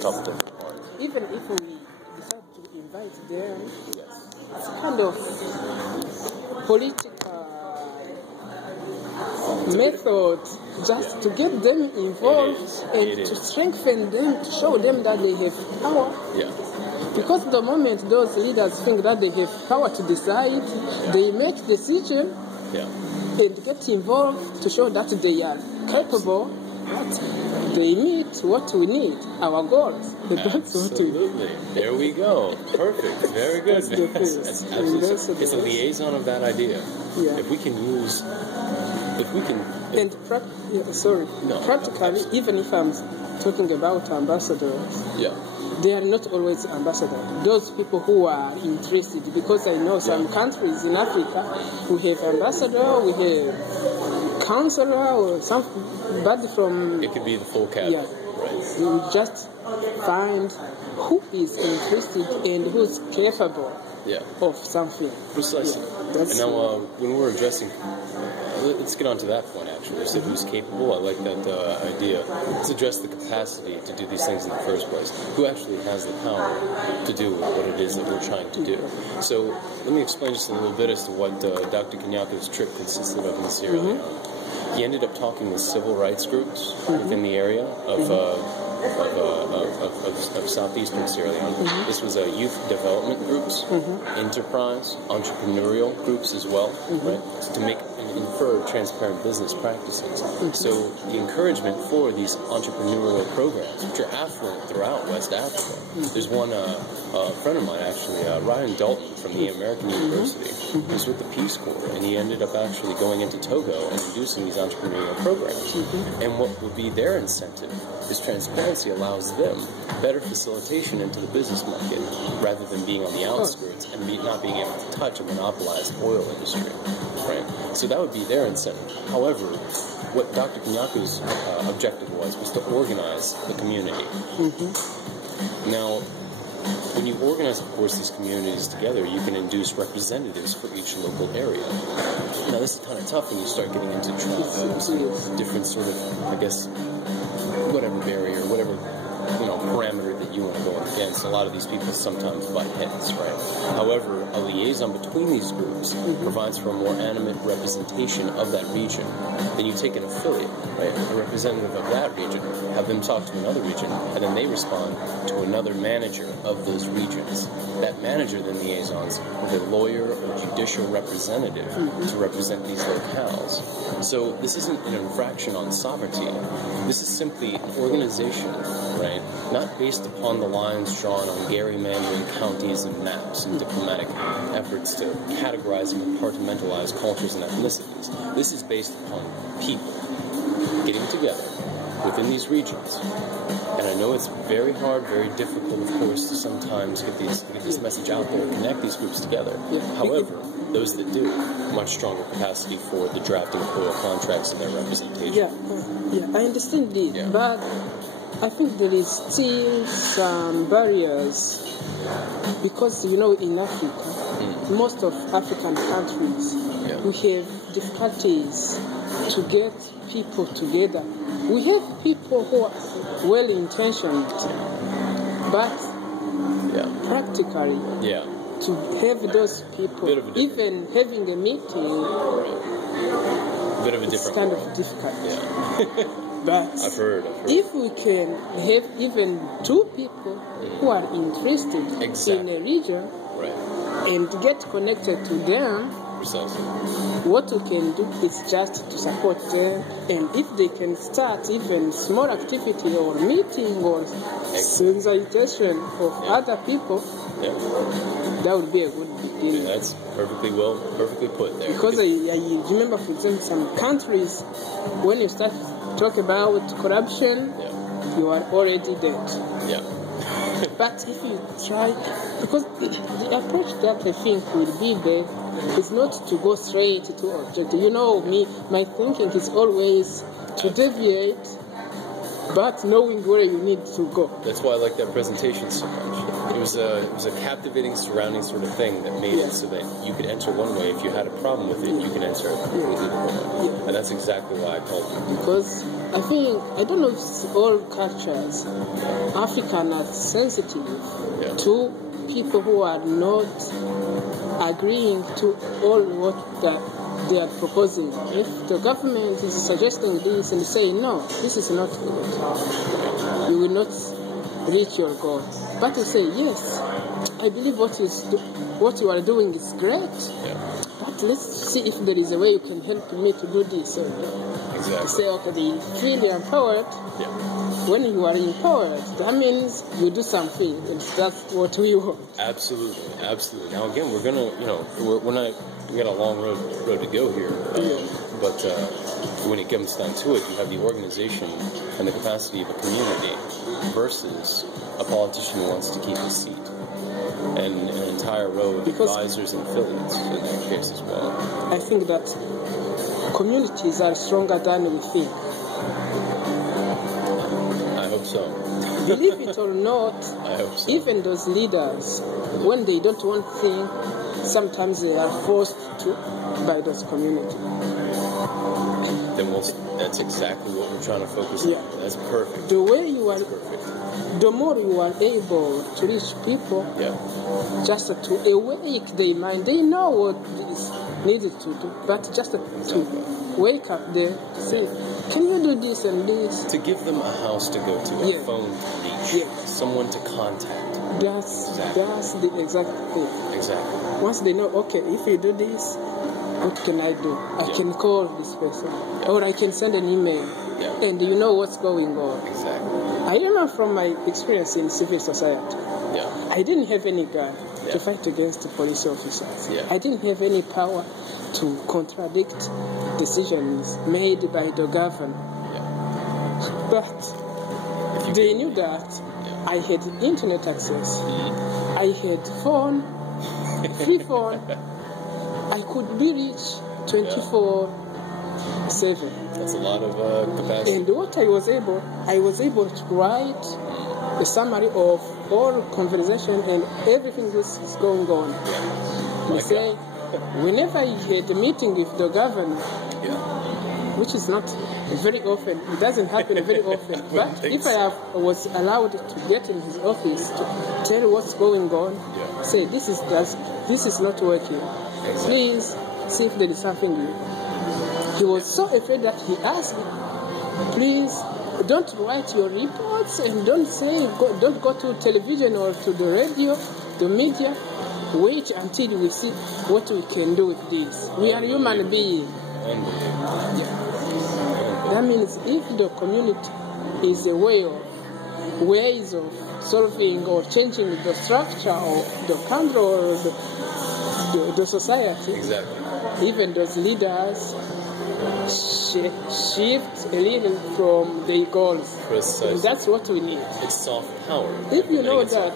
top of the party. Even if we decide to invite them, Yes. it's kind of political method just to get them involved and to strengthen them, to show them that they have power. Yeah. Because the moment those leaders think that they have power to decide, they make decisions Yeah. and get involved to show that they are capable, that they meet what we need, our goals. That's what we need. Absolutely. There we go. Perfect. Very good. That's the That's first. absolutely. That's the It's a first. liaison of that idea. Yeah. If we can use, And practically, even if I'm talking about ambassadors, yeah. they are not always ambassadors. Those people who are interested, because I know some countries in Africa, we have ambassador, we have counselor, or somebody from. It could be the full cabinet. Yeah. Right. You just find who is interested and who's capable Yeah. of something. Precisely. Yeah, that's and now, when we're addressing, let's get on to that point, actually. So who's capable? I like that idea. Let's address the capacity to do these things in the first place. Who actually has the power to do what it is that we're trying to do? So let me explain just a little bit as to what Dr. Kenyako's trip consisted of in Sierra Leone. He ended up talking with civil rights groups within the area of southeastern Sierra Leone. This was youth development groups, enterprise, entrepreneurial groups as well, right? To make and infer transparent business practices. So the encouragement for these entrepreneurial programs, which are affluent throughout West Africa. There's one friend of mine, actually, Ryan Dalton from the American University, who's with the Peace Corps, and he ended up actually going into Togo and inducing these entrepreneurial programs. And what would be their incentive is transparency allows them better facilitation into the business market rather than being on the outskirts and not being able to touch a monopolized oil industry, right? So that would be their incentive. However, what Dr. Kenyako's objective was to organize the community. Now, when you organize, of course, these communities together, you can induce representatives for each local area. Now, this is kind of tough when you start getting into tribes, different sort of, I guess, whatever barrier, whatever, parameter that you want to go against. A lot of these people sometimes butt heads, right? However, a liaison between these groups provides for a more animate representation of that region. Then you take an affiliate, right, a representative of that region, have them talk to another region, and then they respond to another manager of those regions. That manager then liaisons with a lawyer or judicial representative to represent these locales. So this isn't an infraction on sovereignty. This is simply an organization, right, not based upon the lines drawn on gerrymandering counties and maps and diplomatic efforts to categorize and compartmentalize cultures and ethnicities. This is based upon people getting together within these regions. And I know it's very hard, very difficult, of course, to sometimes get this message out there, connect these groups together. However, those that do, much stronger capacity for the drafting of oil contracts and their representation. I understand this, but I think there is still some barriers because, in Africa, most of African countries, we have difficulties to get people together. We have people who are well-intentioned, but practically, to have those people, even having a meeting, it's kind of difficult. But I've heard. if we can have even two people who are interested in a region and get connected to them, what we can do is just to support them, and if they can start even small activity or meeting or sensitization of other people, that would be a good beginning. That's perfectly put there. Because I remember, for example, some countries, when you start to talk about corruption, you are already dead. But if you try, because the approach that I think will be there is not to go straight to objective. My thinking is always to deviate but knowing where you need to go. That's why I like that presentation so much. It was a captivating surrounding sort of thing that made it so that you could enter one way. If you had a problem with it, you can enter a completely different way. And that's exactly why I called it. Because I don't know if it's all cultures, African are sensitive to people who are not agreeing to all what they are proposing. If the government is suggesting this and saying, no, this is not good, you will not reach your goal. But to say, yes, I believe what you are doing is great, but let's see if there is a way you can help me to do this. Exactly. To say, okay, they feel empowered. When you are empowered, that means you do something, and that's what we want. Absolutely, absolutely. Now again, we're gonna, we got a long road to go here. But when it comes down to it, you have the organization and the capacity of a community versus a politician who wants to keep his seat, and an entire row of advisors and affiliates in that case as well. I think that communities are stronger than we think. I hope so. Believe it or not, I hope so. Even those leaders, when they don't want things, sometimes they are forced to by those communities. Then that's exactly what we're trying to focus on. That's perfect. The way you are, the more you are able to reach people, just to awake their mind, they know what is needed to do, but just to wake up there, to say, can you do this and this? To give them a house to go to, a phone to reach, someone to contact. That's the exact thing. Exactly. Once they know, okay, if you do this, what can I do? I can call this person, or I can send an email, and you know what's going on. Exactly. I remember from my experience in civil society, I didn't have any gun to fight against the police officers. I didn't have any power to contradict decisions made by the government. But they knew that I had internet access. I had phone, free phone. I could be reached 24/7. That's a lot of capacity. And what I was able to write a summary of all conversation and everything that is going on. They say, whenever I had a meeting with the governor, which is not very often, it doesn't happen very often, but if I was allowed to get in his office to tell what's going on, say, this is not working. Please see if there is something new. He was so afraid that he asked me, please don't write your reports and don't go to television or to the radio, the media. Wait until we see what we can do with this. We are human beings. That means if the community is a ways of solving or changing the structure of the country or the society, even those leaders shift a little from their goals. Precisely. And that's what we need. It's soft power. If you know that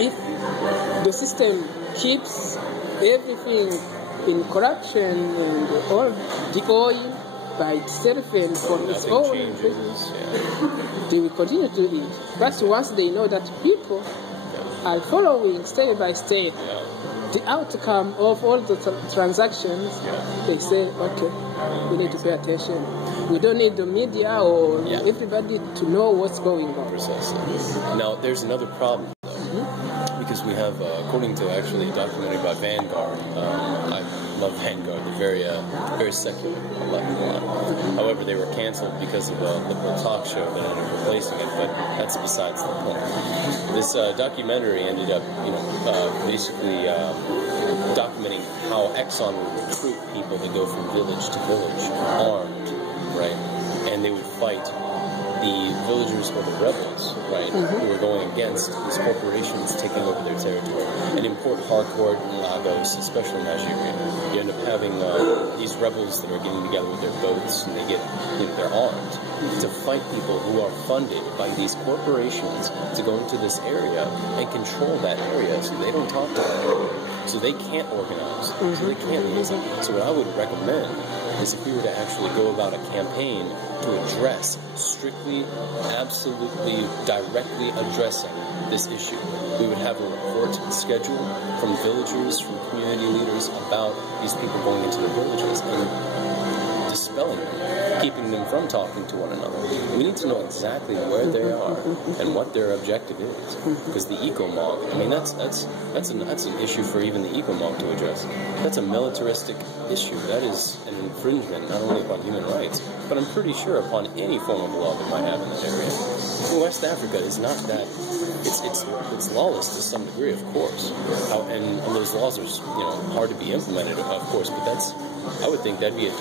if the system keeps everything in corruption and all the oil by itself and for its own, they will continue to eat. But once they know that people are following step by step the outcome of all the transactions, they say, okay, we need to pay attention. We don't need the media or everybody to know what's going on. Precisely. Now, there's another problem. Because we have, according to actually a documentary about Vanguard, I love Vanguard, they're very secular, I like them a lot. However, they were canceled because of a liberal talk show that ended up replacing it, but that's besides the point. This documentary ended up, basically documenting how Exxon would recruit people to go from village to village, armed, right? And they would fight the villagers or the rebels, right, who were going against these corporations taking over their territory. And in Port Harcourt, Lagos, especially in Nigeria, you end up having these rebels that are getting together with their boats, and they're armed to fight people who are funded by these corporations to go into this area and control that area, so they don't talk to them, so they can't organize, so they can't liaison. So what I would recommend is if we were to actually go about a campaign to address, strictly, absolutely, directly addressing this issue. We would have a report scheduled from villagers, from community leaders about these people going into the villages and dispelling them, keeping them from talking to one another. We need to know exactly where they are and what their objective is. Because the eco-mob, I mean, that's an issue for even the eco-mob to address. That's a militaristic issue. That is an infringement not only upon human rights, but I'm pretty sure upon any form of law they might have in that area. In West Africa, it's not that. It's lawless to some degree, of course. And those laws are hard to be implemented, of course. But I would think that'd be a